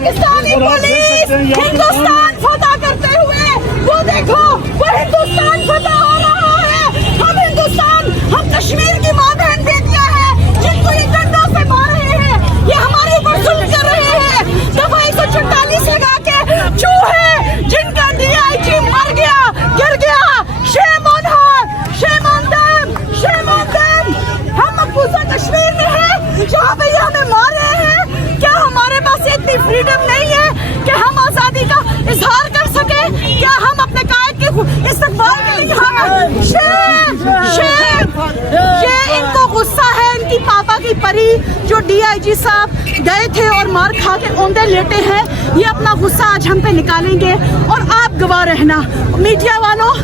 Pakistani police Hindustan فتح کرتے ہوئے وہ دیکھو وہ ہندوستان فتح ہو رہا ہے. ہم ہندوستان ہم کشمیر کی ماں بہن بیٹیاں ہیں جن کو یہ ڈنڈوں سے مار رہے ہیں, یہ ہمارے اوپر ظلم کر رہے ہیں. دفعہ 144 لگا کے چوہے جن کا ڈی آئی جی مر گیا گر گیا. شیم آن ہر, شیم آن دم, شیم آن دم. ہم مقبوضہ کشمیر میں ہیں جہاں پہ یہ ہمیں مار رہے ہیں. کیا ہمارے پاس اتنی فریڈم نہیں ہے کہ ہم آزادی کا اظہار کر سکیں؟ کیا ہم اپنے قائد کے استقبال کے لیے ہم شیم شیم یہ ان کو غصہ ہے ان کی پاپا کی پری جو ڈی آئی جی صاحب گئے تھے اور مار کھا کے اوندے لیٹے ہیں. یہ اپنا غصہ آج ہم پہ نکالیں گے اور آپ گواہ رہنا, میڈیا والوں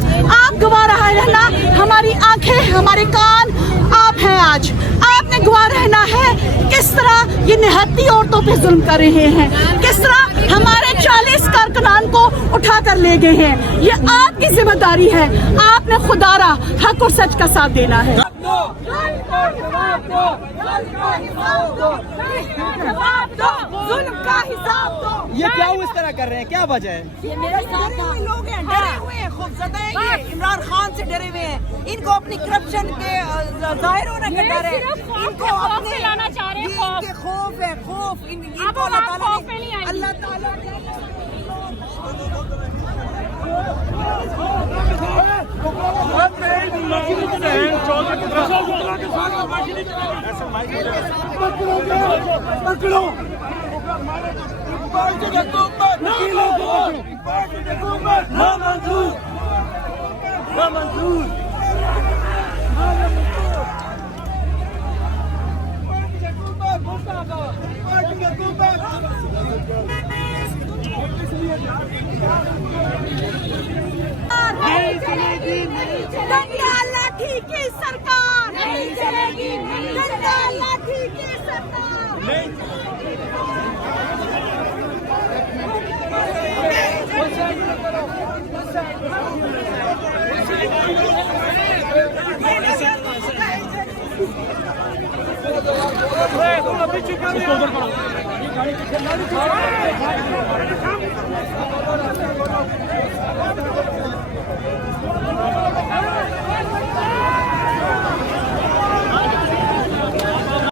آپ گواہ رہنا. ہماری آنکھیں ہمارے کان آپ ہیں, آج آپ نے گواہ رہنا ہے کس طرح یہ نہتی عورتوں پہ ظلم کر رہے ہیں, کس طرح ہمارے 40 کارکنان کو اٹھا کر لے گئے ہیں. یہ آپ کی ذمہ داری ہے, آپ نے خدا را حق اور سچ کا ساتھ دینا ہے. یہ کیا اس طرح کر رہے ہیں, کیا وجہ ہے؟ یہ میرے ساتھ لوگ ہیں ڈرے ہوئے ہیں, خوفزدہ ہیں, یہ عمران خان سے ڈرے ہوئے ہیں. ان کو اپنی کرپشن کے ظاہر ہونے کا ڈر ہے, ان کو اپنے ان کے خوف ہے, خوف. ان کو اللہ تعالیٰ ڈنڈا لاٹھی کی سرکار نہیں چلے گی, ڈنڈا لاٹھی کی سرکار. اس کو ادھر کرو.